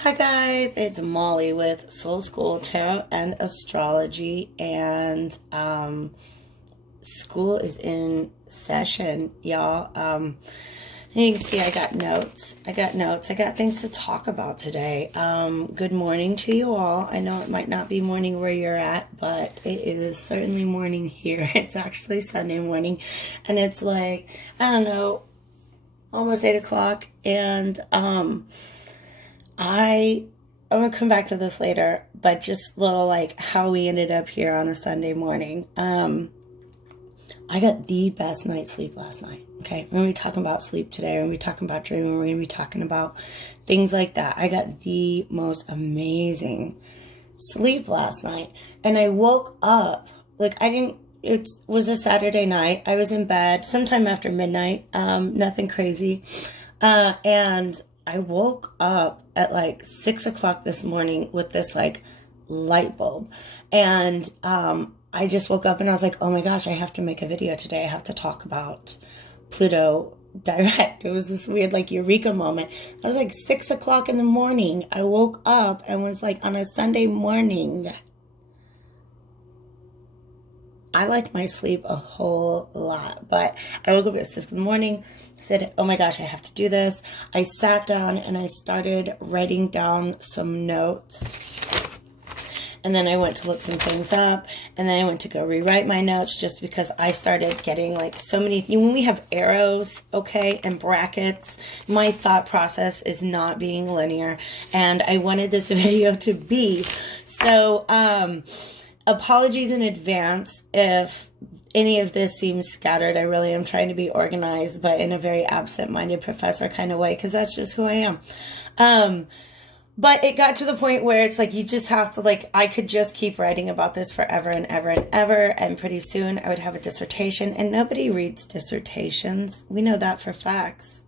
Hi guys, it's Molly with Soul School Tarot and Astrology, and school is in session, y'all. And you can see I got notes. I got things to talk about today. Good morning to you all. I know it might not be morning where you're at, but it is certainly morning here. It's actually Sunday morning, and it's like, I don't know, almost 8 o'clock, and I'm gonna come back to this later, but just little like how we ended up here on a Sunday morning. I got the best night's sleep last night. Okay, we're gonna be talking about sleep today. We're gonna be talking about dreaming. We're gonna be talking about things like that. I got the most amazing sleep last night, and I woke up like I didn't. It was a Saturday night. I was in bed sometime after midnight. Nothing crazy. And I woke up at like 6 o'clock this morning with this like light bulb. And I just woke up and I was like, oh my gosh, I have to make a video today. I have to talk about Pluto direct. It was this weird like eureka moment. I was like 6 o'clock in the morning. I woke up and was like on a Sunday morning. I like my sleep a whole lot, but I woke up at 6 in the morning, said, oh my gosh, I have to do this. I sat down and I started writing down some notes. And then I went to look some things up, and then I went to go rewrite my notes just because I started getting like so many things. When we have arrows, okay, and brackets, my thought process is not being linear, and I wanted this video to be. So, apologies in advance if any of this seems scattered. I really am trying to be organized, but in a very absent-minded professor kind of way, because that's just who I am. But it got to the point where it's like you just have to, like, I could just keep writing about this forever and ever and ever, and pretty soon I would have a dissertation, and nobody reads dissertations. We know that for facts.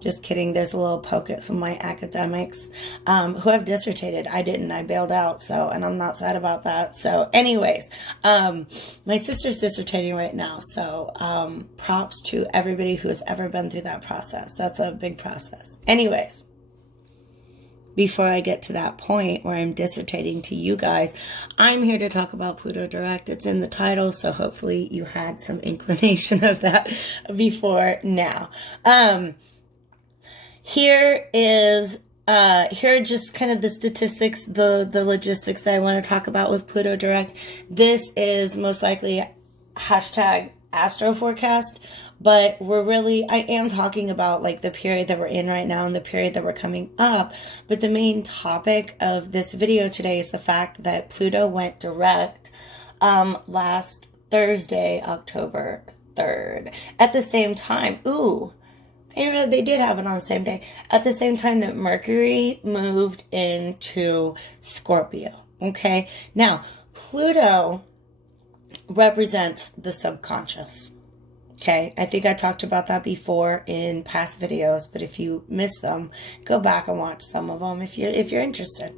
Just kidding. There's a little poke at some of my academics who have dissertated. I didn't. I bailed out. So, and I'm not sad about that. So anyways, my sister's dissertating right now. So props to everybody who has ever been through that process. That's a big process. Anyways, before I get to that point where I'm dissertating to you guys, I'm here to talk about Pluto direct. It's in the title. So hopefully you had some inclination of that before now. Here are just kind of the statistics, the logistics that I want to talk about with Pluto direct. This is most likely hashtag AstroForecast, but I am talking about like the period that we're in right now and the period that we're coming up. But the main topic of this video today is the fact that Pluto went direct last Thursday, October 3rd. At the same time, they did have it on the same day. At the same time that Mercury moved into Scorpio. Okay. Now, Pluto represents the subconscious. Okay. I think I talked about that before in past videos, but if you missed them, go back and watch some of them if you're interested.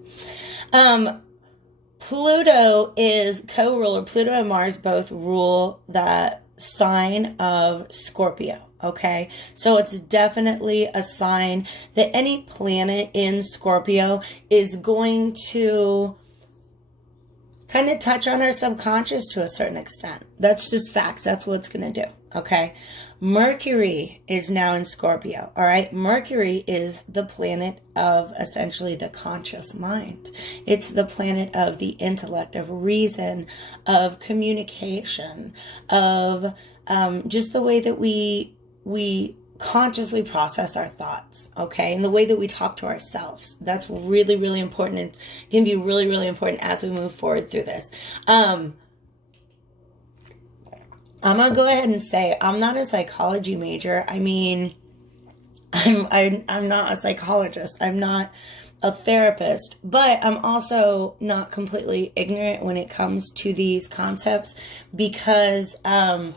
Pluto is co-ruler. Pluto and Mars both rule that sign of Scorpio. Okay, so it's definitely a sign that any planet in Scorpio is going to kind of touch on our subconscious to a certain extent. That's just facts. That's what it's going to do. Okay, Mercury is now in Scorpio. All right, Mercury is the planet of essentially the conscious mind. It's the planet of the intellect, of reason, of communication, of just the way that we consciously process our thoughts, okay? And the way that we talk to ourselves. That's really, really important. It's going to be really, really important as we move forward through this. I'm going to go ahead and say I'm not a psychology major. I mean, I'm not a psychologist. I'm not a therapist, but I'm also not completely ignorant when it comes to these concepts because I'm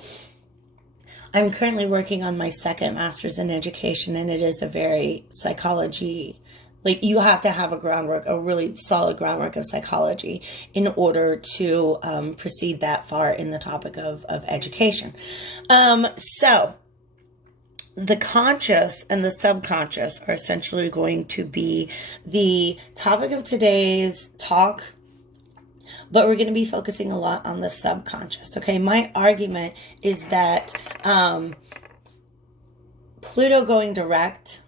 currently working on my second master's in education, and it is a very psychology, like you have to have a really solid groundwork of psychology in order to proceed that far in the topic of education. So the conscious and the subconscious are essentially going to be the topic of today's talk, but we're going to be focusing a lot on the subconscious. Okay, my argument is that Pluto going direct,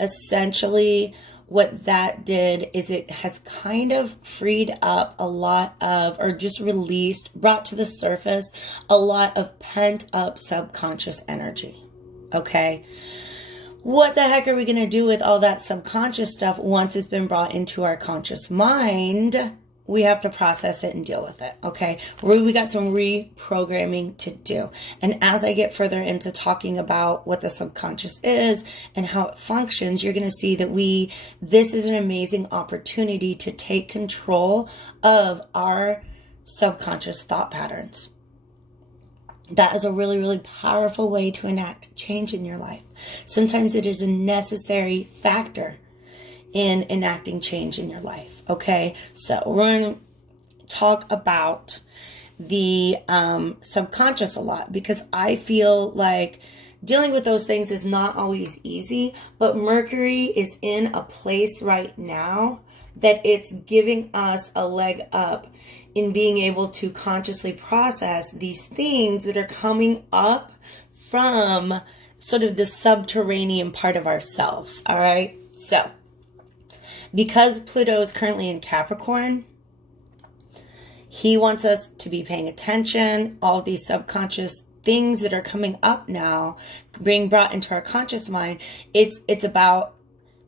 essentially what that did is it has kind of freed up a lot of, or just released, brought to the surface a lot of pent up subconscious energy. Okay, what the heck are we going to do with all that subconscious stuff once it's been brought into our conscious mind? We have to process it and deal with it. Okay, we got some reprogramming to do. And as I get further into talking about what the subconscious is and how it functions, you're going to see that this is an amazing opportunity to take control of our subconscious thought patterns. That is a really, really powerful way to enact change in your life. Sometimes it is a necessary factor in enacting change in your life. Okay, so we're going to talk about the subconscious a lot, because I feel like dealing with those things is not always easy, but Mercury is in a place right now that it's giving us a leg up in being able to consciously process these things that are coming up from sort of the subterranean part of ourselves. All right, so because Pluto is currently in Capricorn, he wants us to be paying attention. All these subconscious things that are coming up now, being brought into our conscious mind, it's about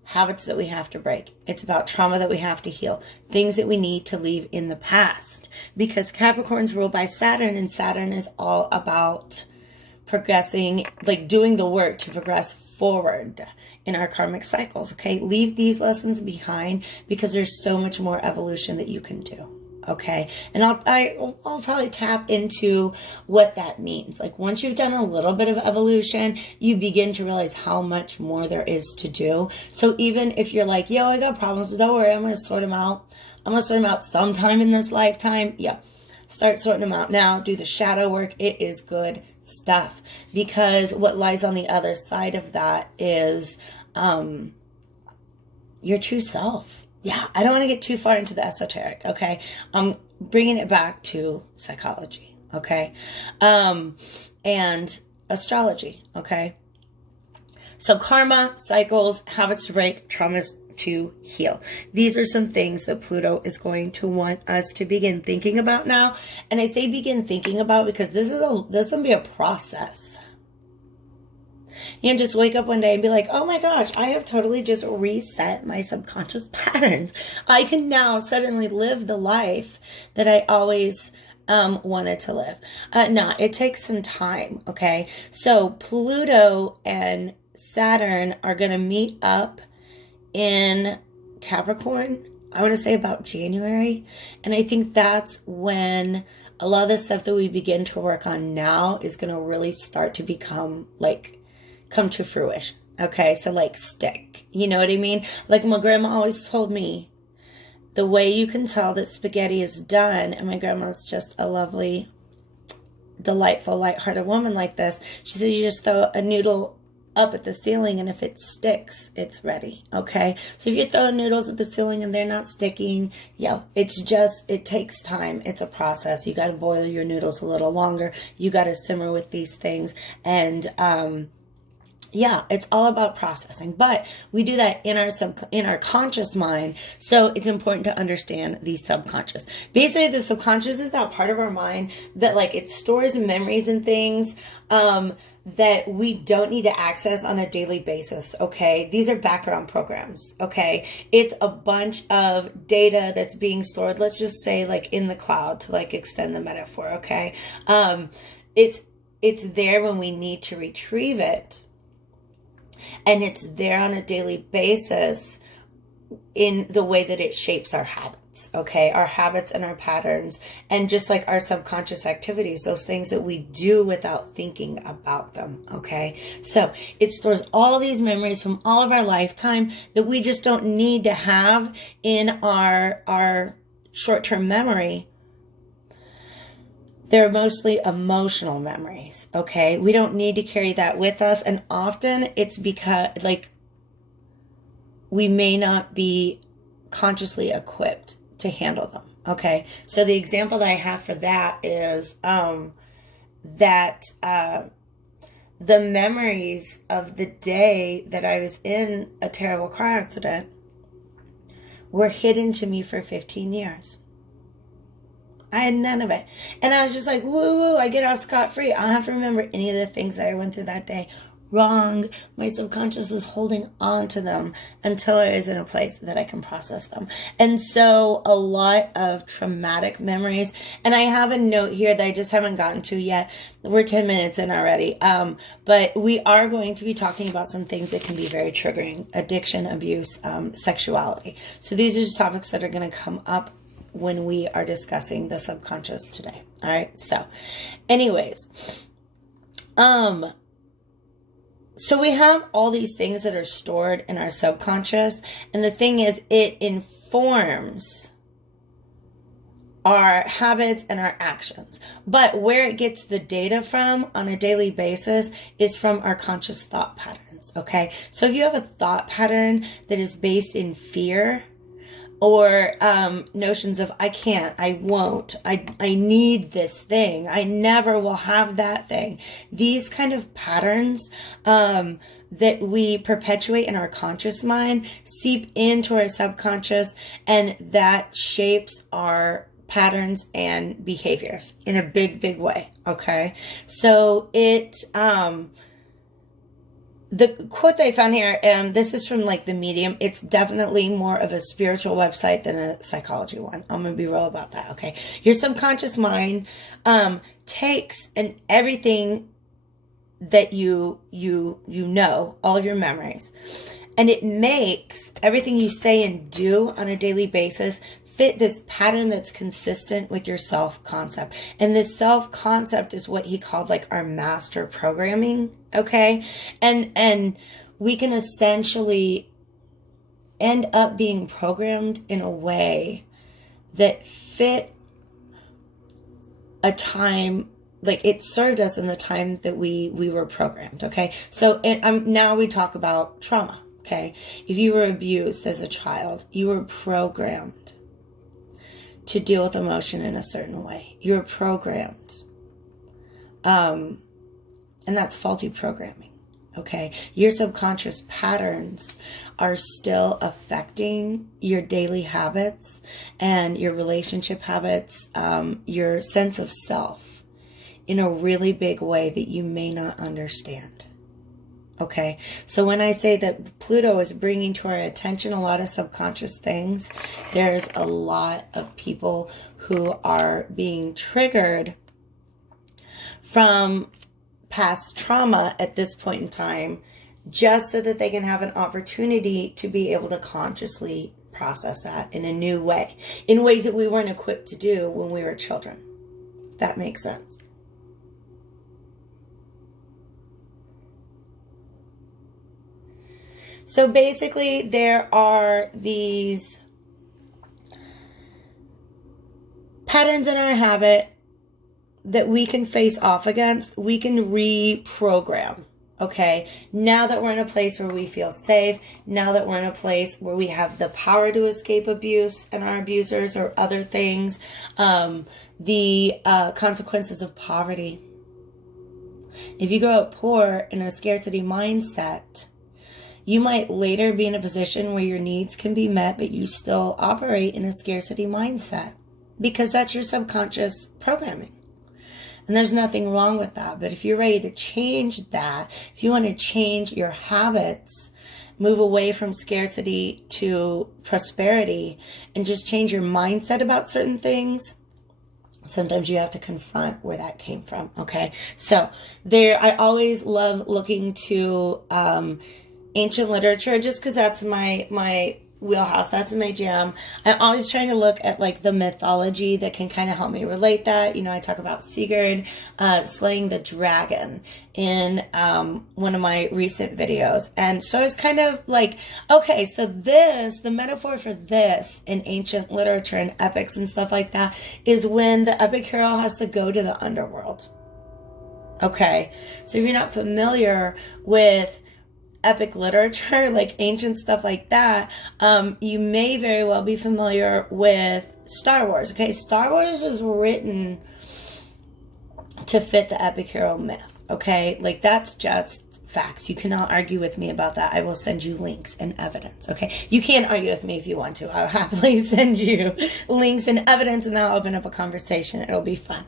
habits that we have to break. It's about trauma that we have to heal, things that we need to leave in the past. Because Capricorn's ruled by Saturn, and Saturn is all about progressing, like doing the work to progress forward in our karmic cycles. Okay, leave these lessons behind, because there's so much more evolution that you can do. Okay, and I'll probably tap into what that means. Like, once you've done a little bit of evolution, you begin to realize how much more there is to do. So even if you're like, yo, I got problems, but don't worry, I'm going to sort them out. I'm going to sort them out sometime in this lifetime. Yeah, start sorting them out now. Do the shadow work. It is good stuff, because what lies on the other side of that is your true self. Yeah, I don't want to get too far into the esoteric, okay? I'm bringing it back to psychology, okay? And astrology, okay? So karma, cycles, habits to break, traumas to heal. These are some things that Pluto is going to want us to begin thinking about now. And I say begin thinking about because this is going to be a process. You can just wake up one day and be like, oh my gosh, I have totally just reset my subconscious patterns. I can now suddenly live the life that I always wanted to live. No, it takes some time, okay? So Pluto and Saturn are going to meet up in Capricorn, I want to say about January. And I think that's when a lot of the stuff that we begin to work on now is going to really start to become come to fruition. Okay, so like stick. You know what I mean? Like my grandma always told me, the way you can tell that spaghetti is done, and my grandma's just a lovely, delightful, lighthearted woman like this. She said you just throw a noodle up at the ceiling, and if it sticks, it's ready. Okay, so if you're throwing noodles at the ceiling and they're not sticking, it takes time. It's a process. You got to boil your noodles a little longer. You got to simmer with these things, and yeah, it's all about processing, but we do that in our conscious mind. So it's important to understand the subconscious. Basically, the subconscious is that part of our mind that it stores memories and things that we don't need to access on a daily basis. Okay, these are background programs. Okay, it's a bunch of data that's being stored. Let's just say in the cloud to extend the metaphor. Okay, it's there when we need to retrieve it. And it's there on a daily basis in the way that it shapes our habits, okay? Our habits and our patterns, and just like our subconscious activities, those things that we do without thinking about them, okay? So it stores all these memories from all of our lifetime that we just don't need to have in our short-term memory. they're mostly emotional memories, okay? We don't need to carry that with us. And often it's because, like, we may not be consciously equipped to handle them, okay? So the example that I have for that is that the memories of the day that I was in a terrible car accident were hidden to me for 15 years. I had none of it. And I was just like, woo woo, I get off scot-free. I don't have to remember any of the things that I went through that day. Wrong. My subconscious was holding on to them until I was in a place that I can process them. And so a lot of traumatic memories, and I have a note here that I just haven't gotten to yet. We're 10 minutes in already. But we are going to be talking about some things that can be very triggering: addiction, abuse, sexuality. So these are just topics that are going to come up when we are discussing the subconscious today. All right. So anyways, so we have all these things that are stored in our subconscious. And the thing is, it informs our habits and our actions. But where it gets the data from on a daily basis is from our conscious thought patterns. Okay. So if you have a thought pattern that is based in fear, or notions of I can't, I won't, I need this thing, I never will have that thing. These kind of patterns that we perpetuate in our conscious mind seep into our subconscious, and that shapes our patterns and behaviors in a big, big way. Okay. So the quote that I found here, this is from like the Medium. It's definitely more of a spiritual website than a psychology one. I'm going to be real about that. Okay. Your subconscious mind takes everything that you know, all of your memories, and it makes everything you say and do on a daily basis fit this pattern that's consistent with your self-concept. And this self-concept is what he called like our master programming, okay? And we can essentially end up being programmed in a way that fit a time, like it served us in the time that we were programmed, okay? So now we talk about trauma, okay? If you were abused as a child, you were programmed to deal with emotion in a certain way. You're programmed. And that's faulty programming. Okay. Your subconscious patterns are still affecting your daily habits and your relationship habits, your sense of self in a really big way that you may not understand. Okay, so when I say that Pluto is bringing to our attention a lot of subconscious things, there's a lot of people who are being triggered from past trauma at this point in time, just so that they can have an opportunity to be able to consciously process that in a new way, in ways that we weren't equipped to do when we were children. That makes sense. So basically, there are these patterns in our habit that we can face off against. We can reprogram. Okay, now that we're in a place where we feel safe, now that we're in a place where we have the power to escape abuse and our abusers or other things, the consequences of poverty. If you grow up poor in a scarcity mindset, you might later be in a position where your needs can be met, but you still operate in a scarcity mindset because that's your subconscious programming. And there's nothing wrong with that. But if you're ready to change that, if you want to change your habits, move away from scarcity to prosperity, and just change your mindset about certain things, sometimes you have to confront where that came from. Okay. So I always love looking to, ancient literature, just because that's my wheelhouse. That's my jam. I'm always trying to look at like the mythology that can kind of help me relate that. You know, I talk about Sigurd slaying the dragon in one of my recent videos. And so it's kind of like, okay, so this, the metaphor for this in ancient literature and epics and stuff like that is when the epic hero has to go to the underworld. Okay, so if you're not familiar with epic literature, like ancient stuff like that, you may very well be familiar with Star Wars. Okay, Star Wars was written to fit the epic hero myth. Okay, like that's just facts. You cannot argue with me about that. I will send you links and evidence. Okay, you can argue with me if you want to. I'll happily send you links and evidence, and that'll open up a conversation. It'll be fun.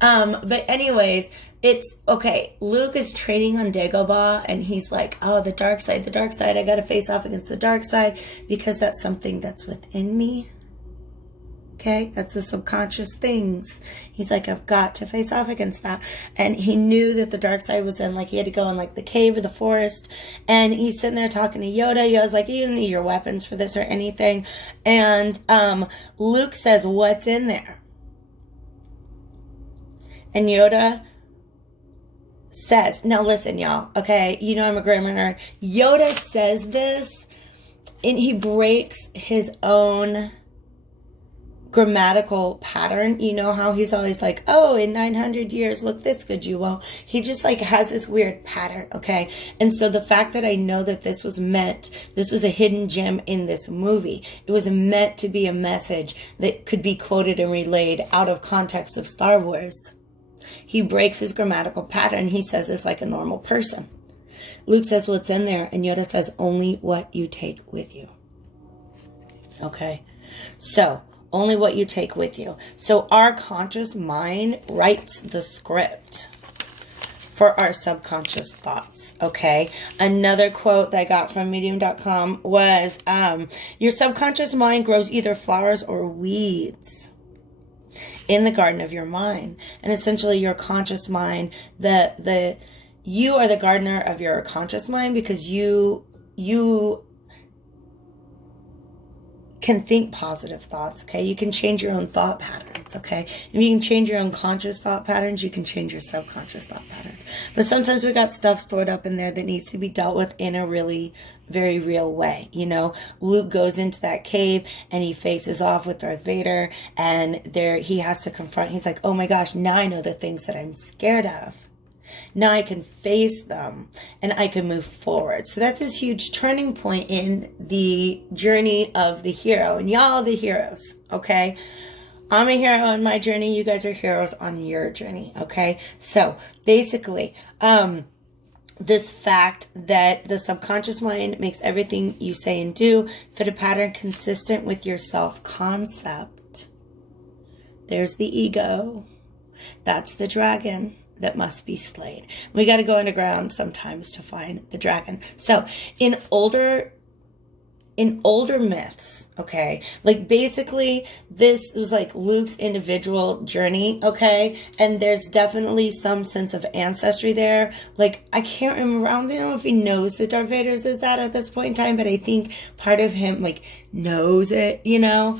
But anyways, it's okay. Luke is training on Dagobah, and he's like, oh, the dark side, the dark side. I got to face off against the dark side because that's something that's within me. Okay, that's the subconscious things. He's like, I've got to face off against that. And he knew that the dark side was in, like, he had to go in, like, the cave or the forest. And he's sitting there talking to Yoda. Yoda's like, you don't need your weapons for this or anything. And Luke says, what's in there? And Yoda says, now listen, y'all, okay? You know I'm a grammar nerd. Yoda says this, and he breaks his own grammatical pattern. You know how he's always like, oh, in 900 years, look this good, you won't. He just like has this weird pattern, okay? And so the fact that I know that this was a hidden gem in this movie. It was meant to be a message that could be quoted and relayed out of context of Star Wars. He breaks his grammatical pattern. He says this like a normal person. Luke says what's in there, and Yoda says only what you take with you. Okay? So, only what you take with you. So our conscious mind writes the script for our subconscious thoughts, okay? Another quote that I got from medium.com was, your subconscious mind grows either flowers or weeds in the garden of your mind. And essentially your conscious mind, you are the gardener of your conscious mind because you can think positive thoughts, okay? You can change your own thought patterns, okay? If you can change your own conscious thought patterns, you can change your subconscious thought patterns. But sometimes we got stuff stored up in there that needs to be dealt with in a really very real way, you know? Luke goes into that cave and he faces off with Darth Vader, and there he has to confront, he's like, oh my gosh, now I know the things that I'm scared of. Now I can face them and I can move forward. So that's this huge turning point in the journey of the hero. And y'all are the heroes, okay? I'm a hero on my journey. You guys are heroes on your journey, okay? So basically, this fact that the subconscious mind makes everything you say and do fit a pattern consistent with your self-concept. There's the ego. That's the dragon that must be slayed. We got to go underground sometimes to find the dragon. So in older myths, okay, like basically this was like Luke's individual journey, okay, and there's definitely some sense of ancestry there. Like I can't remember, I don't know if he knows that Darth Vader's is that at this point in time, but I think part of him like knows it, you know.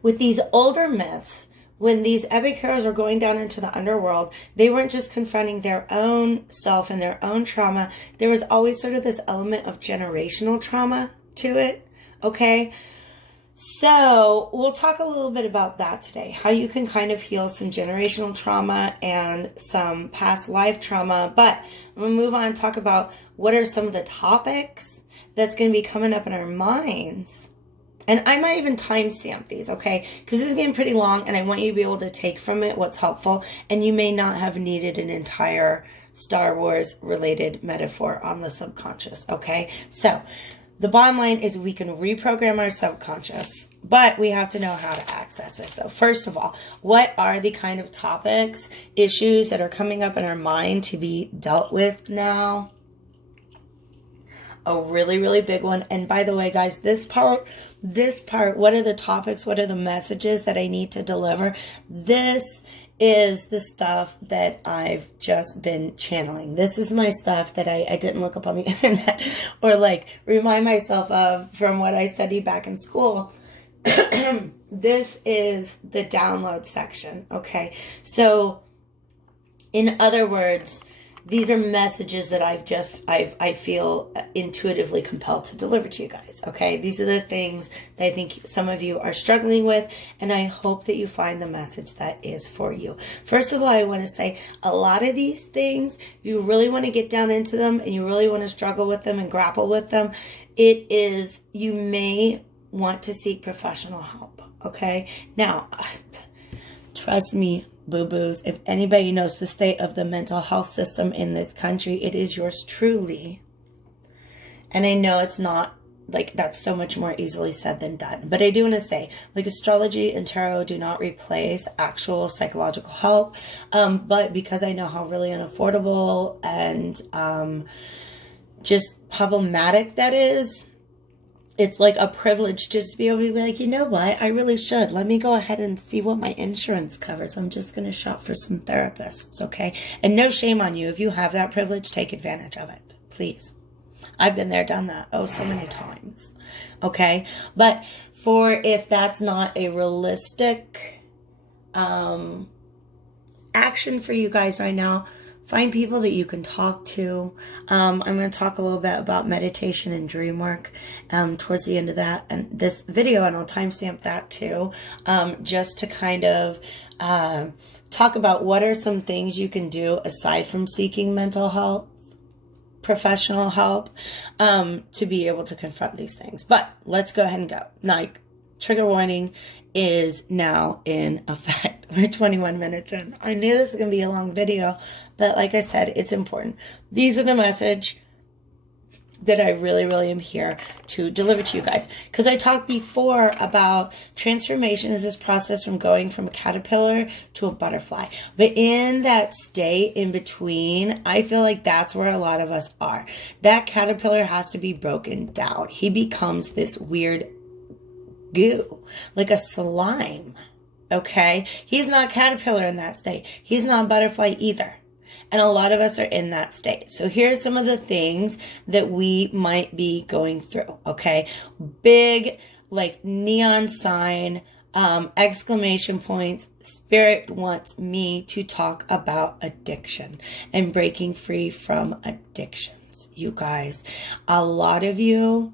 With these older myths, when these epic heroes were going down into the underworld, they weren't just confronting their own self and their own trauma. There was always sort of this element of generational trauma to it, okay? So we'll talk a little bit about that today, how you can kind of heal some generational trauma and some past life trauma. But I'm going to move on and talk about what are some of the topics that's going to be coming up in our minds. And I might even timestamp these, okay? Because this is getting pretty long and I want you to be able to take from it what's helpful. And you may not have needed an entire Star Wars related metaphor on the subconscious, okay? So the bottom line is we can reprogram our subconscious, but we have to know how to access it. So first of all, what are the kind of topics, issues that are coming up in our mind to be dealt with now? A really, really big one. And by the way, guys, this part, what are the topics? What are the messages that I need to deliver? This is the stuff that I've just been channeling. This is my stuff that I didn't look up on the internet or like remind myself of from what I studied back in school. This is the download section, okay? So in other words, these are messages that I feel intuitively compelled to deliver to you guys, okay? These are the things that I think some of you are struggling with, and I hope that you find the message that is for you. First of all, I want to say a lot of these things, you really want to get down into them and you really want to struggle with them and grapple with them. You may want to seek professional help, okay? Now, trust me, boo-boos, if anybody knows the state of the mental health system in this country, it is yours truly. And I know it's not, like, that's so much more easily said than done. But I do want to say, like, astrology and tarot do not replace actual psychological help. But because I know how really unaffordable and just problematic that is, it's like a privilege just to be able to be like, you know what, I really should. Let me go ahead and see what my insurance covers. I'm just going to shop for some therapists, okay? And no shame on you. If you have that privilege, take advantage of it, please. I've been there, done that, so many times, okay? But if that's not a realistic action for you guys right now, find people that you can talk to. I'm going to talk a little bit about meditation and dream work towards the end of this video, and I'll timestamp that too, just to kind of talk about what are some things you can do aside from seeking mental health, professional help, to be able to confront these things. But let's go ahead and go. Like, trigger warning is now in effect. We're 21 minutes in. I knew this was going to be a long video, but like I said, it's important. These are the message that I really, really am here to deliver to you guys. Because I talked before about transformation is this process from going from a caterpillar to a butterfly. But in that state in between, I feel like that's where a lot of us are. That caterpillar has to be broken down. He becomes this weird goo, like a slime. Okay? He's not caterpillar in that state. He's not butterfly either. And a lot of us are in that state. So here's some of the things that we might be going through, okay? Big, like, neon sign, exclamation points. Spirit wants me to talk about addiction and breaking free from addictions. You guys, a lot of you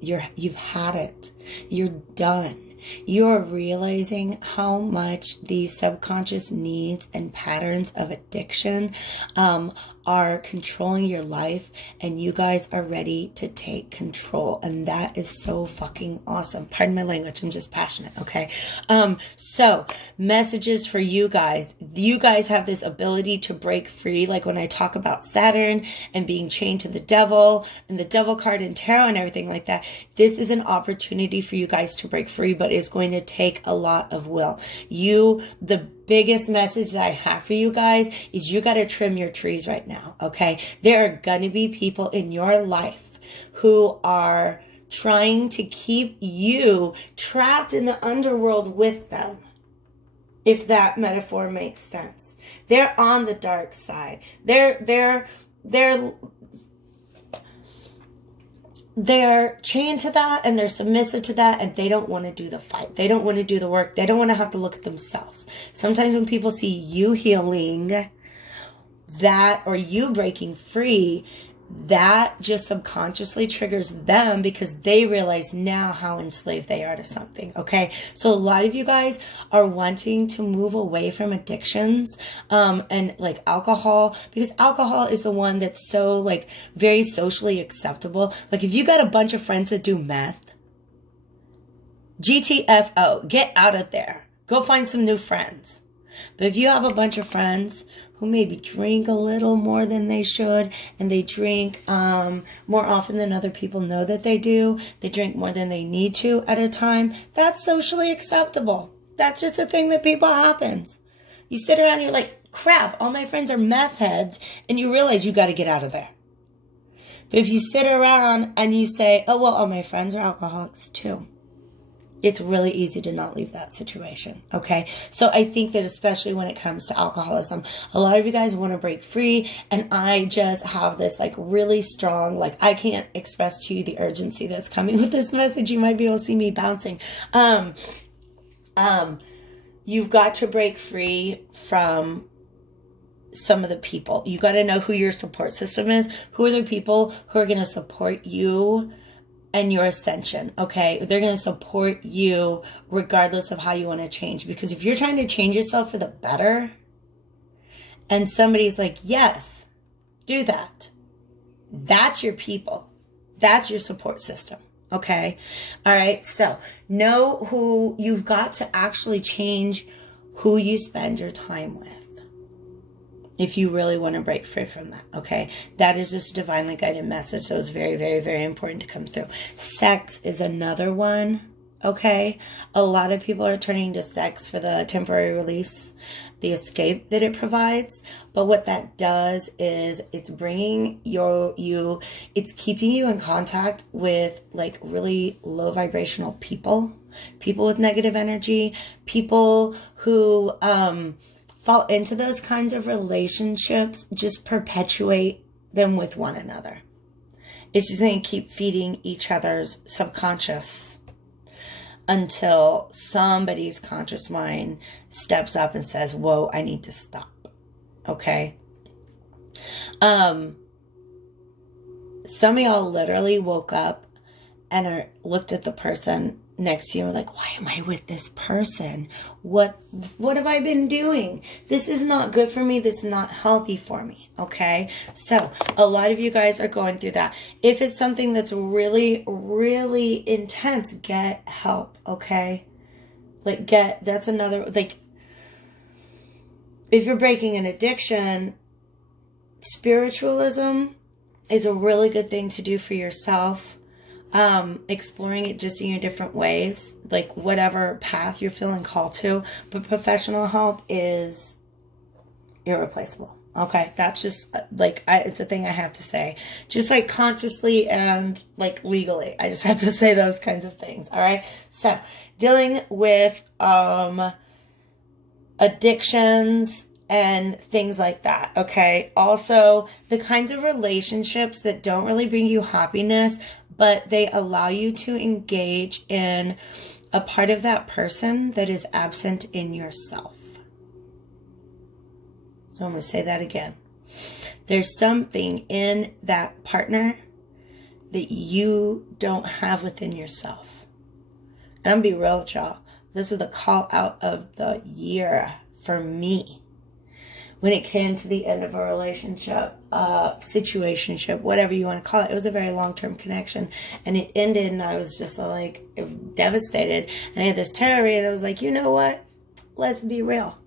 you've had it. You're done. You're realizing how much these subconscious needs and patterns of addiction are controlling your life, and you guys are ready to take control, and that is so fucking awesome. Pardon my language, I'm just passionate, okay? So messages for you guys. You guys have this ability to break free, like when I talk about Saturn and being chained to the devil and the devil card in tarot and everything like that. This is an opportunity for you guys to break free, but it's going to take a lot of will. The biggest message that I have for you guys is you got to trim your trees right now, okay? There are going to be people in your life who are trying to keep you trapped in the underworld with them, if that metaphor makes sense. They're on the dark side. They're chained to that, and they're submissive to that, and they don't want to do the fight. They don't want to do the work. They don't want to have to look at themselves. Sometimes when people see you healing that, or you breaking free, that just subconsciously triggers them because they realize now how enslaved they are to something, okay? So a lot of you guys are wanting to move away from addictions, and like alcohol, because alcohol is the one that's so like very socially acceptable. Like if you got a bunch of friends that do meth, GTFO, get out of there. Go find some new friends. But if you have a bunch of friends who maybe drink a little more than they should, and they drink more often than other people know that they do, they drink more than they need to at a time, that's socially acceptable. That's just a thing that people happens. You sit around and you're like, crap, all my friends are meth heads, and you realize you got to get out of there. But if you sit around and you say, oh, well, all my friends are alcoholics too, it's really easy to not leave that situation. Okay. So I think that especially when it comes to alcoholism, a lot of you guys want to break free. And I just have this like really strong, like I can't express to you the urgency that's coming with this message. You might be able to see me bouncing. You've got to break free from some of the people. You got to know who your support system is. Who are the people who are going to support you and your ascension, okay? They're going to support you regardless of how you want to change. Because if you're trying to change yourself for the better, and somebody's like, yes, do that. That's your people. That's your support system, okay? All right, so know who you've got to actually change who you spend your time with. If you really want to break free from that, okay? That is just a divinely guided message, so it's very, very, very important to come through. Sex is another one, okay? A lot of people are turning to sex for the temporary release, the escape that it provides. But what that does is it's bringing it's keeping you in contact with like really low vibrational people with negative energy, people who, fall into those kinds of relationships, just perpetuate them with one another. It's just going to keep feeding each other's subconscious until somebody's conscious mind steps up and says, whoa, I need to stop. Okay? Some of y'all literally woke up and looked at the person next to you and were like, why am I with this person? What have I been doing? This is not good for me. This is not healthy for me. Okay. So a lot of you guys are going through that. If it's something that's really, really intense, get help. Okay. Like that's another, like if you're breaking an addiction, spiritualism is a really good thing to do for yourself. Exploring it just in different ways, like whatever path you're feeling called to, but professional help is irreplaceable. Okay. That's just like, it's a thing I have to say, just like consciously and like legally. I just have to say those kinds of things. All right. So dealing with, addictions and things like that. Okay. Also the kinds of relationships that don't really bring you happiness, but they allow you to engage in a part of that person that is absent in yourself. So I'm going to say that again. There's something in that partner that you don't have within yourself. And I'm going to be real with y'all. This was the call out of the year for me. When it came to the end of a relationship, situationship, whatever you want to call it, it was a very long-term connection. And it ended and I was just like devastated. And I had this tarot reading that was like, you know what? Let's be real.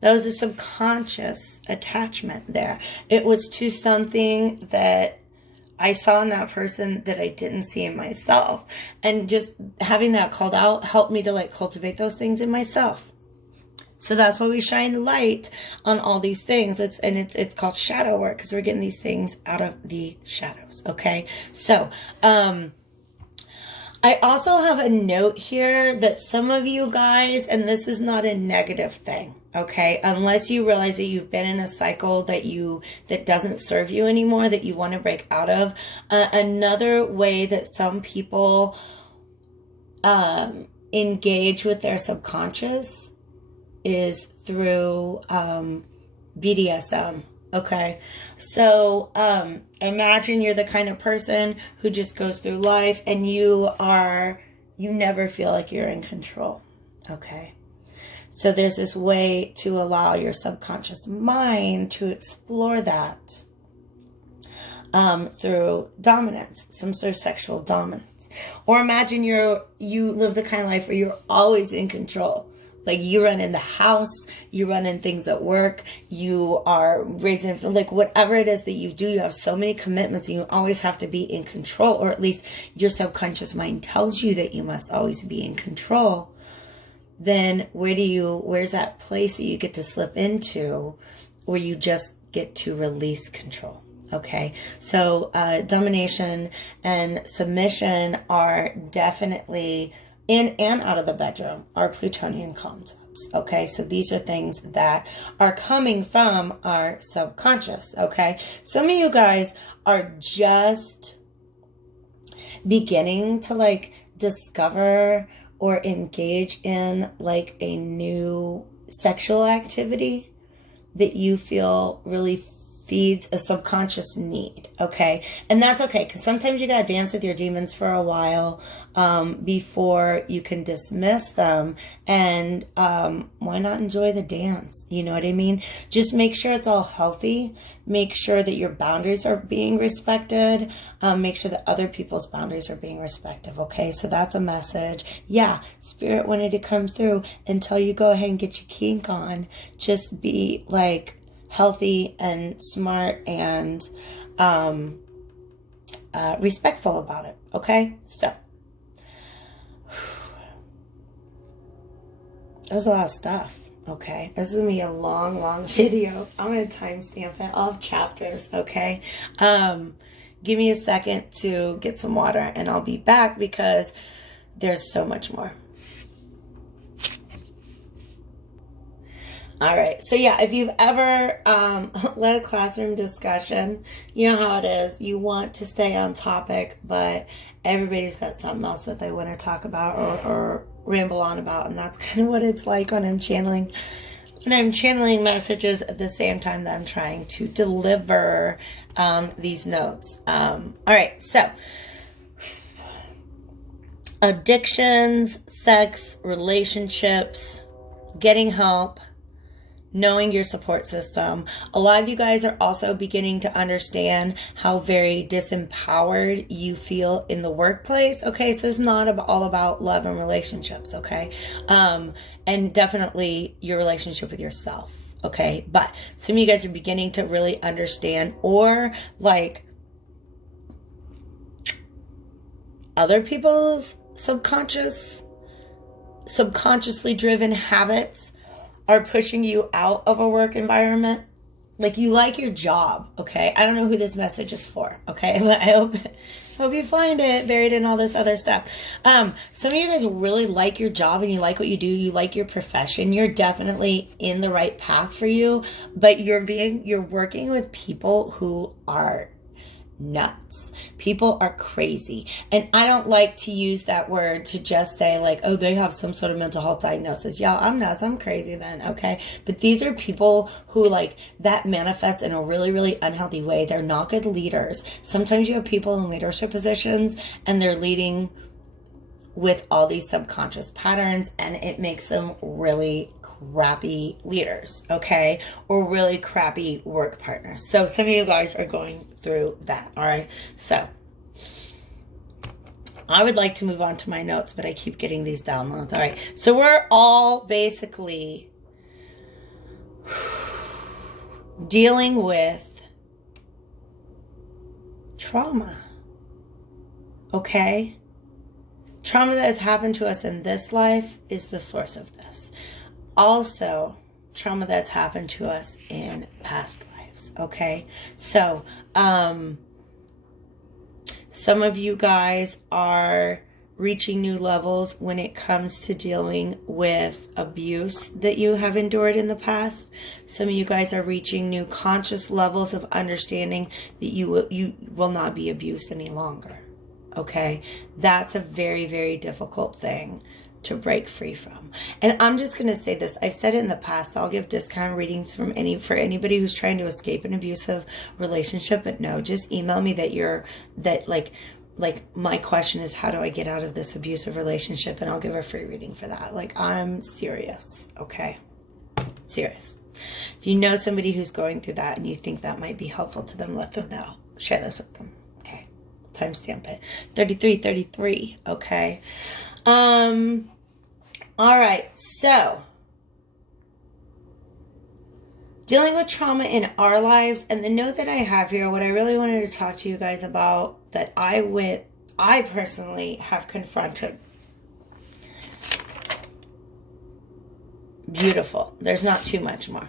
That was a subconscious attachment there. It was to something that I saw in that person that I didn't see in myself. And just having that called out helped me to like cultivate those things in myself. So that's why we shine the light on all these things. It's called shadow work because we're getting these things out of the shadows. Okay. So, I also have a note here that some of you guys, and this is not a negative thing. Okay. Unless you realize that you've been in a cycle that doesn't serve you anymore, that you want to break out of. Another way that some people, engage with their subconscious is through BDSM. Okay. So imagine you're the kind of person who just goes through life and you never feel like you're in control. Okay. So there's this way to allow your subconscious mind to explore that through dominance, some sort of sexual dominance. Or imagine you live the kind of life where you're always in control. Like you run in the house, you run in things at work, you are raising, like whatever it is that you do, you have so many commitments and you always have to be in control, or at least your subconscious mind tells you that you must always be in control. Then where's that place that you get to slip into where you just get to release control? Okay. So, domination and submission are definitely in and out of the bedroom are Plutonian concepts. Okay, so these are things that are coming from our subconscious. Okay, some of you guys are just beginning to like discover or engage in like a new sexual activity that you feel really feeds a subconscious need. Okay, and that's okay, because sometimes you gotta dance with your demons for a while before you can dismiss them. And why not enjoy the dance? You know what I mean? Just make sure it's all healthy. Make sure that your boundaries are being respected. Make sure that other people's boundaries are being respected. Okay, so that's a message. Yeah, spirit wanted to come through and tell you go ahead and get your kink on. Just be like healthy and smart and respectful about it. Okay, so there's a lot of stuff. Okay, this is gonna be a long video. I'm gonna timestamp it, all chapters. Okay, give me a second to get some water and I'll be back because there's so much more. All right, so yeah, if you've ever led a classroom discussion, you know how it is. You want to stay on topic, but everybody's got something else that they want to talk about or ramble on about, and that's kind of what it's like when I'm channeling. When I'm channeling messages at the same time that I'm trying to deliver these notes. All right, so addictions, sex, relationships, getting help, knowing your support system. A lot of you guys are also beginning to understand how very disempowered you feel in the workplace. Okay, so it's not all about love and relationships. Okay, and definitely your relationship with yourself. Okay, but some of you guys are beginning to really understand, or like other people's subconsciously driven habits are pushing you out of a work environment. Like you like your job, okay? I don't know who this message is for, okay? But I hope you find it buried in all this other stuff. Some of you guys really like your job and you like what you do. You like your profession. You're definitely in the right path for you, but you're working with people who are nuts. People are crazy. And I don't like to use that word to just say like, oh, they have some sort of mental health diagnosis. Y'all, I'm nuts. I'm crazy then. Okay. But these are people who like that manifests in a really unhealthy way. They're not good leaders. Sometimes you have people in leadership positions and they're leading with all these subconscious patterns, and it makes them really crappy leaders, okay? Or really crappy work partners. So some of you guys are going through that, all right? So I would like to move on to my notes, but I keep getting these downloads. All right, so we're all basically dealing with trauma, okay? Trauma that has happened to us in this life is the source of this. Also, trauma that's happened to us in past lives, okay? So, some of you guys are reaching new levels when it comes to dealing with abuse that you have endured in the past. Some of you guys are reaching new conscious levels of understanding that you will not be abused any longer. Okay, that's a very difficult thing to break free from. And I'm just going to say this. I've said it in the past. I'll give discount readings for anybody who's trying to escape an abusive relationship. But no, just email me that my question is, how do I get out of this abusive relationship? And I'll give a free reading for that. Like, I'm serious. Okay, serious. If you know somebody who's going through that and you think that might be helpful to them, let them know. Share this with them. Okay. Timestamp it. 3333. Okay. All right. So, dealing with trauma in our lives, and the note that I have here, what I really wanted to talk to you guys about that I personally have confronted. Beautiful. There's not too much more.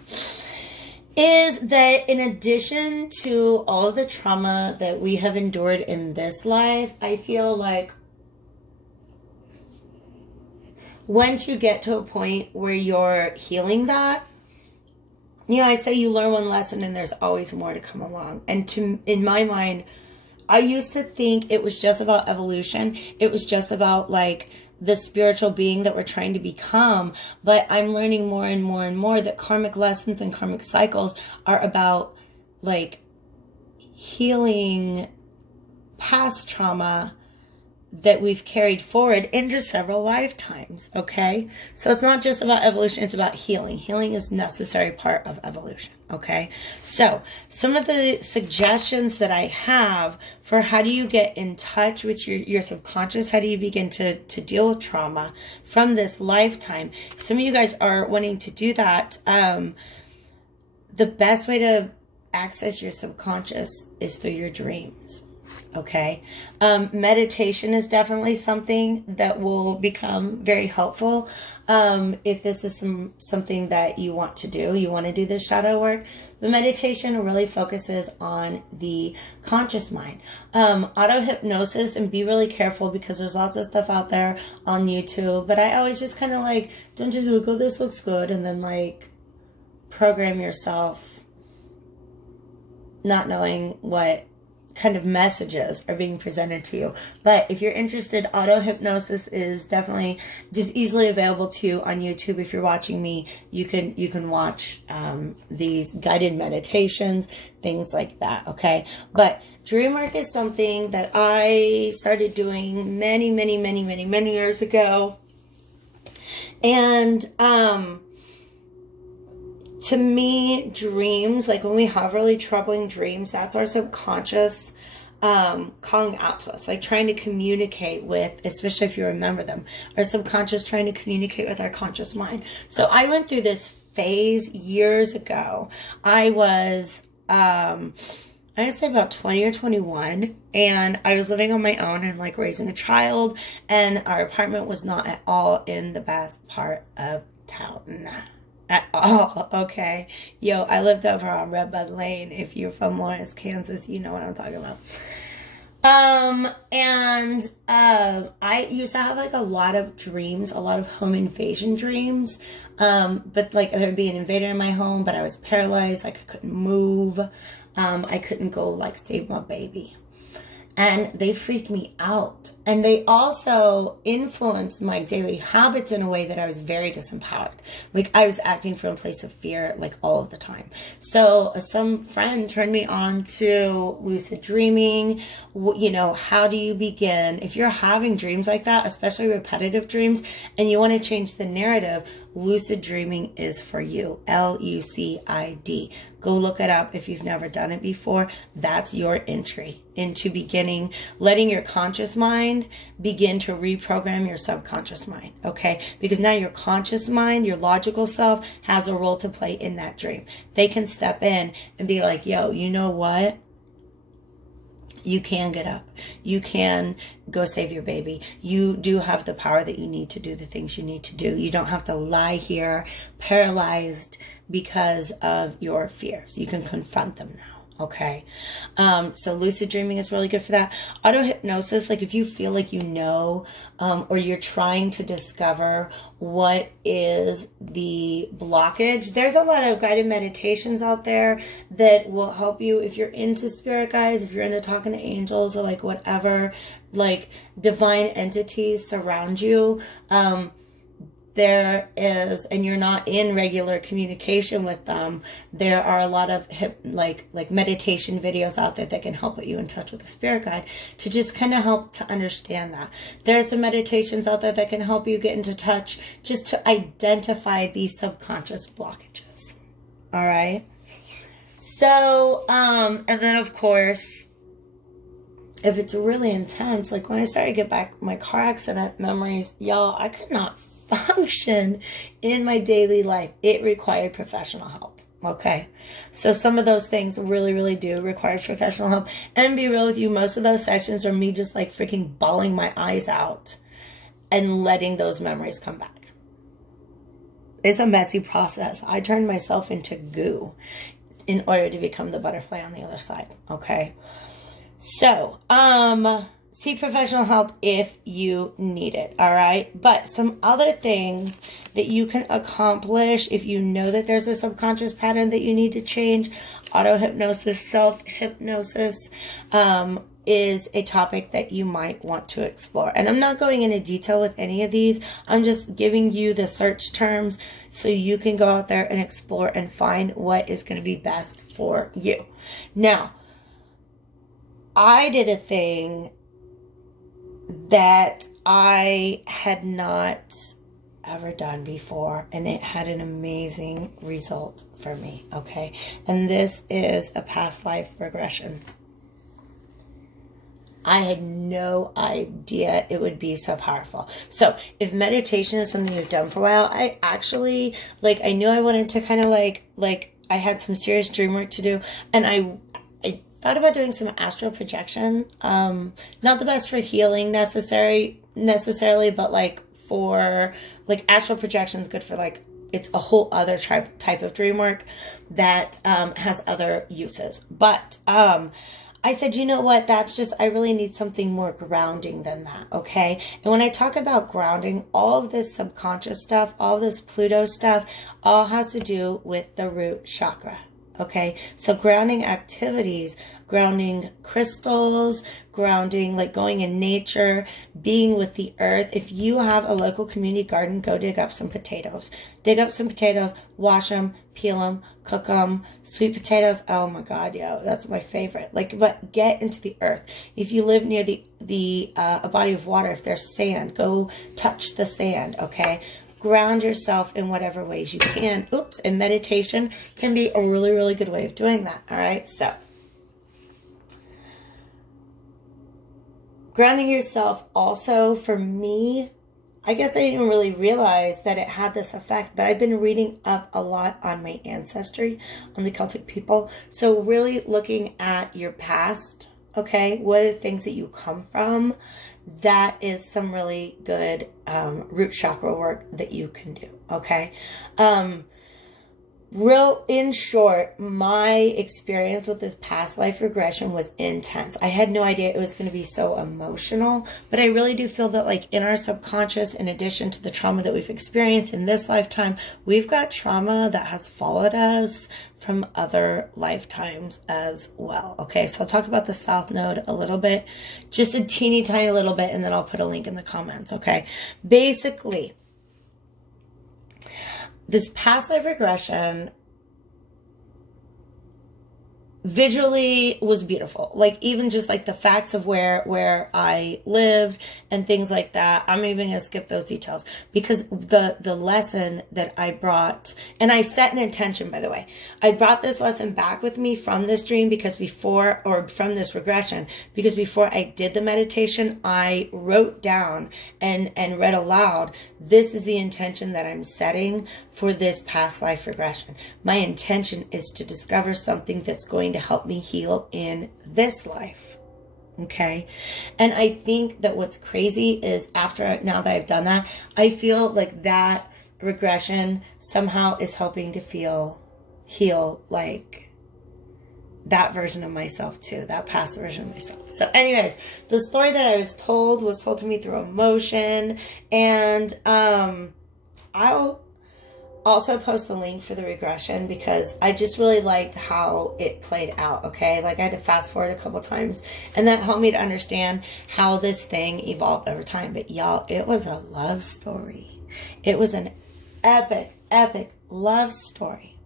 Is that in addition to all of the trauma that we have endured in this life, I feel like once you get to a point where you're healing that, you know, I say you learn one lesson and there's always more to come along. And in my mind, I used to think it was just about evolution. It was just about like the spiritual being that we're trying to become. But I'm learning more and more and more that karmic lessons and karmic cycles are about like healing past trauma that we've carried forward into several lifetimes, okay? So it's not just about evolution, it's about healing. Healing is a necessary part of evolution, okay? So some of the suggestions that I have for how do you get in touch with your subconscious, how do you begin to deal with trauma from this lifetime? Some of you guys are wanting to do that. The best way to access your subconscious is through your dreams. Okay. Meditation is definitely something that will become very helpful. If this is something that you want to do this shadow work. The meditation really focuses on the conscious mind. Auto hypnosis, and be really careful because there's lots of stuff out there on YouTube, but I always just kind of like, don't just be like, oh, this looks good, and then like program yourself not knowing what kind of messages are being presented to you. But if you're interested, auto hypnosis is definitely just easily available to you on YouTube. If you're watching me, you can watch these guided meditations, things like that, okay? But dream work is something that I started doing many years ago. And to me, dreams, like when we have really troubling dreams, that's our subconscious calling out to us, like trying to communicate with, especially if you remember them, our subconscious trying to communicate with our conscious mind. So I went through this phase years ago. I was, I would say about 20 or 21, and I was living on my own and like raising a child, and our apartment was not at all in the best part of town. At all, okay? Yo, I lived over on Redbud Lane. If you're from Lawrence, Kansas, you know what I'm talking about. I used to have like a lot of dreams, a lot of home invasion dreams. But like there'd be an invader in my home, but I was paralyzed, like I couldn't move. I couldn't go like save my baby. And they freaked me out. And they also influenced my daily habits in a way that I was very disempowered. Like I was acting from a place of fear like all of the time. So some friend turned me on to lucid dreaming. You know, how do you begin? If you're having dreams like that, especially repetitive dreams, and you want to change the narrative, lucid dreaming is for you. Lucid. Go look it up if you've never done it before. That's your entry into beginning, letting your conscious mind begin to reprogram your subconscious mind, okay? Because now your conscious mind, your logical self, has a role to play in that dream. They can step in and be like, yo, you know what? You can get up. You can go save your baby. You do have the power that you need to do the things you need to do. You don't have to lie here paralyzed because of your fears. You can confront them now. Okay. So lucid dreaming is really good for that. Auto hypnosis, like if you feel like you know, or you're trying to discover what is the blockage, there's a lot of guided meditations out there that will help you if you're into spirit guides, if you're into talking to angels or like whatever, like divine entities surround you. There is, and you're not in regular communication with them, there are a lot of like meditation videos out there that can help put you in touch with the spirit guide to just kind of help to understand that. There are some meditations out there that can help you get into touch just to identify these subconscious blockages. All right. So, and then of course, if it's really intense, like when I started to get back my car accident memories, y'all, I could not function in my daily life. It required professional help. Okay. So some of those things really do require professional help. And be real with you, most of those sessions are me just like freaking bawling my eyes out and letting those memories come back. It's a messy process. I turned myself into goo in order to become the butterfly on the other side. Okay. So, seek professional help if you need it, all right? But some other things that you can accomplish if you know that there's a subconscious pattern that you need to change, auto-hypnosis, self-hypnosis, is a topic that you might want to explore. And I'm not going into detail with any of these. I'm just giving you the search terms so you can go out there and explore and find what is going to be best for you. Now, I did a thing that I had not ever done before, and it had an amazing result for me, okay? And this is a past life regression. I had no idea it would be so powerful. So if meditation is something you've done for a while, I actually, I knew I wanted to kind of I had some serious dream work to do, and I thought about doing some astral projection. Not the best for healing necessarily, but for astral projection is good for it's a whole other type of dream work that has other uses. But I said, you know what, I really need something more grounding than that, okay? And when I talk about grounding, all of this subconscious stuff, all this Pluto stuff, all has to do with the root chakra. Okay, so grounding activities, grounding crystals, grounding, going in nature, being with the earth. If you have a local community garden, go dig up some potatoes. Dig up some potatoes, wash them, peel them, cook them. Sweet potatoes, oh my God, yo, that's my favorite. But get into the earth. If you live near a body of water, if there's sand, go touch the sand, okay? Ground yourself in whatever ways you can. Oops, and meditation can be a really, really good way of doing that. All right, so grounding yourself also, for me, I guess I didn't really realize that it had this effect, but I've been reading up a lot on my ancestry, on the Celtic people. So really looking at your past, okay, what are the things that you come from? That is some really good root chakra work that you can do, okay? In short, my experience with this past life regression was intense. I had no idea it was going to be so emotional, but I really do feel that in our subconscious, in addition to the trauma that we've experienced in this lifetime, we've got trauma that has followed us from other lifetimes as well. Okay, so I'll talk about the South Node a little bit, just a teeny tiny little bit, and then I'll put a link in the comments, okay? Basically, this past life regression visually was beautiful. Even just the facts of where I lived and things like that. I'm even gonna skip those details because the lesson that I brought, and I set an intention, by the way. I brought this lesson back with me from this dream from this regression, because before I did the meditation, I wrote down and read aloud, this is the intention that I'm setting for this past life regression. My intention is to discover something that's going to help me heal in this life. Okay. And I think that what's crazy is now that I've done that, I feel like that regression somehow is helping to heal that version of myself too, that past version of myself. So anyways, the story that I was told to me through emotion, and I'll also post a link for the regression because I just really liked how it played out, okay? I had to fast forward a couple times, and that helped me to understand how this thing evolved over time. But y'all, it was a love story. It was an epic, epic love story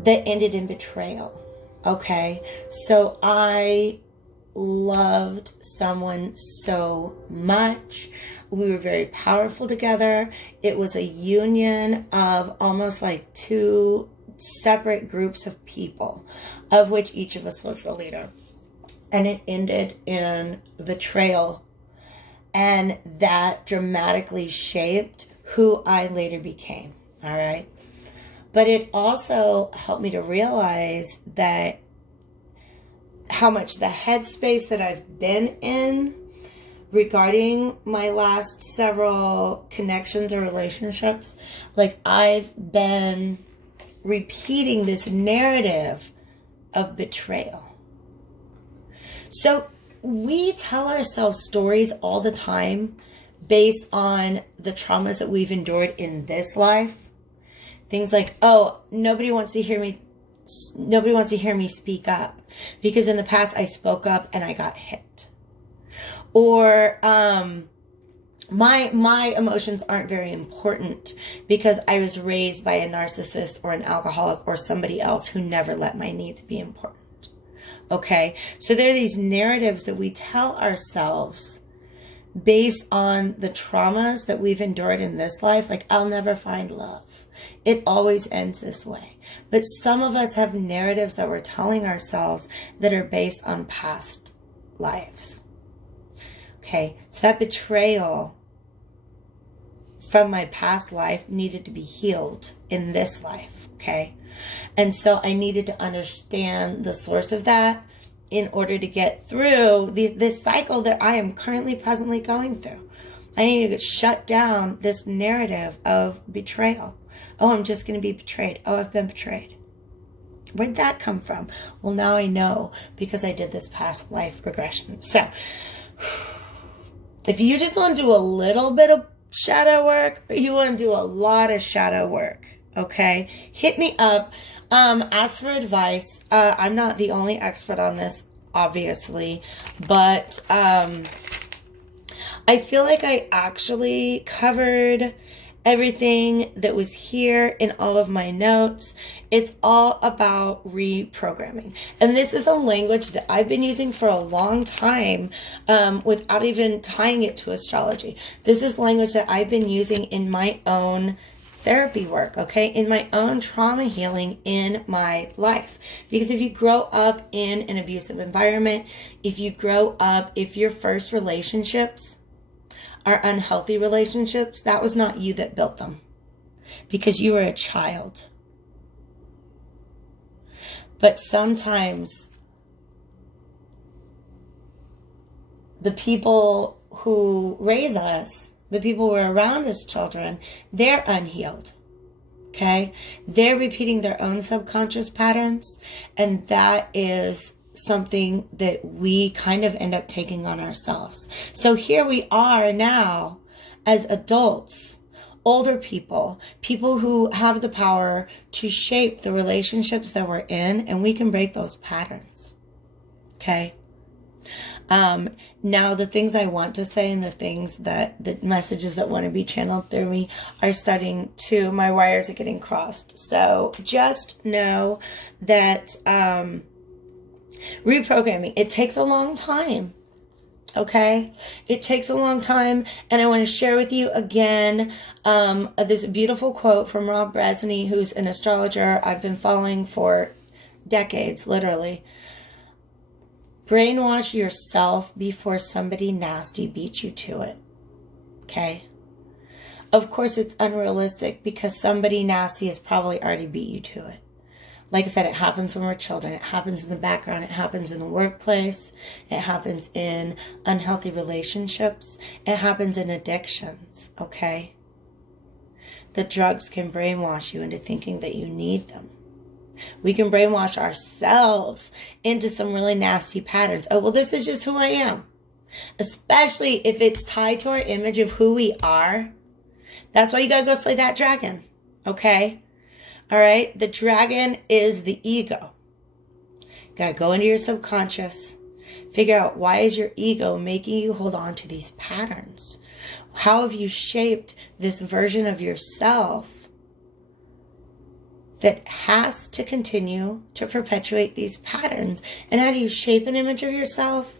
that ended in betrayal, okay? So I loved someone so much. We were very powerful together. It was a union of almost two separate groups of people, of which each of us was the leader. And it ended in betrayal. And that dramatically shaped who I later became. All right. But it also helped me to realize that how much the headspace that I've been in regarding my last several connections or relationships, I've been repeating this narrative of betrayal. So we tell ourselves stories all the time based on the traumas that we've endured in this life. Things like, oh, nobody wants to hear me speak up because in the past I spoke up and I got hit. Or my emotions aren't very important because I was raised by a narcissist or an alcoholic or somebody else who never let my needs be important. Okay, so there are these narratives that we tell ourselves based on the traumas that we've endured in this life. Like, I'll never find love. It always ends this way. But some of us have narratives that we're telling ourselves that are based on past lives. Okay, so that betrayal from my past life needed to be healed in this life. Okay, and so I needed to understand the source of that in order to get through this cycle that I am currently presently going through. I need to shut down this narrative of betrayal. Oh, I'm just going to be betrayed. Oh, I've been betrayed. Where'd that come from? Well, now I know because I did this past life regression. So if you just want to do a little bit of shadow work, or you want to do a lot of shadow work, okay, hit me up. Ask for advice. I'm not the only expert on this, obviously, but I feel like I actually covered everything that was here in all of my notes. It's all about reprogramming. And this is a language that I've been using for a long time without even tying it to astrology. This is language that I've been using in my own therapy work, okay, in my own trauma healing in my life. Because if you grow up in an abusive environment, if your first relationships are unhealthy relationships, that was not you that built them because you were a child. But sometimes the people who raise us, the people who are around us children, they're unhealed. Okay? They're repeating their own subconscious patterns, and that is something that we kind of end up taking on ourselves. So here we are now as adults, older people who have the power to shape the relationships that we're in, and we can break those patterns. Okay? Now the things I want to say and the messages that want to be channeled through me are my wires are getting crossed. So just know that reprogramming, it takes a long time. Okay, it takes a long time, and I want to share with you again this beautiful quote from Rob Brezsny, who's an astrologer I've been following for decades, literally. Brainwash yourself before somebody nasty beats you to it. Okay? Of course, it's unrealistic because somebody nasty has probably already beat you to it. Like I said, it happens when we're children. It happens in the background. It happens in the workplace. It happens in unhealthy relationships. It happens in addictions. Okay? The drugs can brainwash you into thinking that you need them. We can brainwash ourselves into some really nasty patterns. Oh, well, this is just who I am. Especially if it's tied to our image of who we are. That's why you gotta go slay that dragon. Okay? All right? The dragon is the ego. You gotta go into your subconscious. Figure out, why is your ego making you hold on to these patterns? How have you shaped this version of yourself that has to continue to perpetuate these patterns? And how do you shape an image of yourself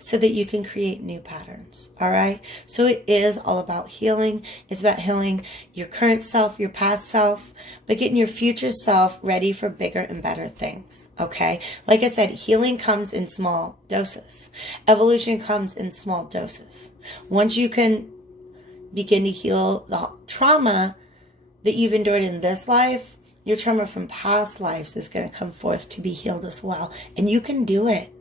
so that you can create new patterns? All right? So it is all about healing. It's about healing your current self, your past self, but getting your future self ready for bigger and better things. Okay? Like I said, healing comes in small doses. Evolution comes in small doses. Once you can begin to heal the trauma that you've endured in this life, your trauma from past lives is going to come forth to be healed as well. And you can do it.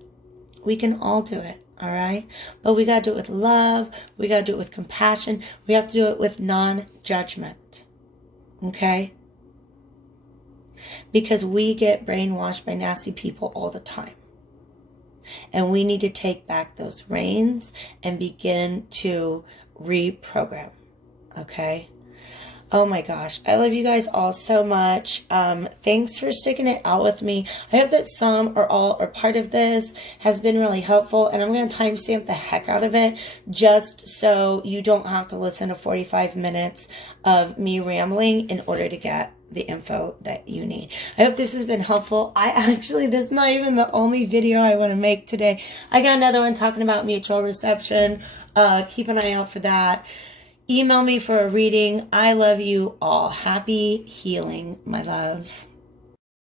We can all do it. All right? But we got to do it with love. We got to do it with compassion. We have to do it with non-judgment. Okay? Because we get brainwashed by nasty people all the time. And we need to take back those reins and begin to reprogram. Okay? Oh my gosh, I love you guys all so much. Thanks for sticking it out with me. I hope that some or all or part of this has been really helpful, and I'm going to timestamp the heck out of it just so you don't have to listen to 45 minutes of me rambling in order to get the info that you need. I hope this has been helpful. This is not even the only video I want to make today. I got another one talking about mutual reception. Keep an eye out for that. Email me for a reading. I love you all. Happy healing, my loves.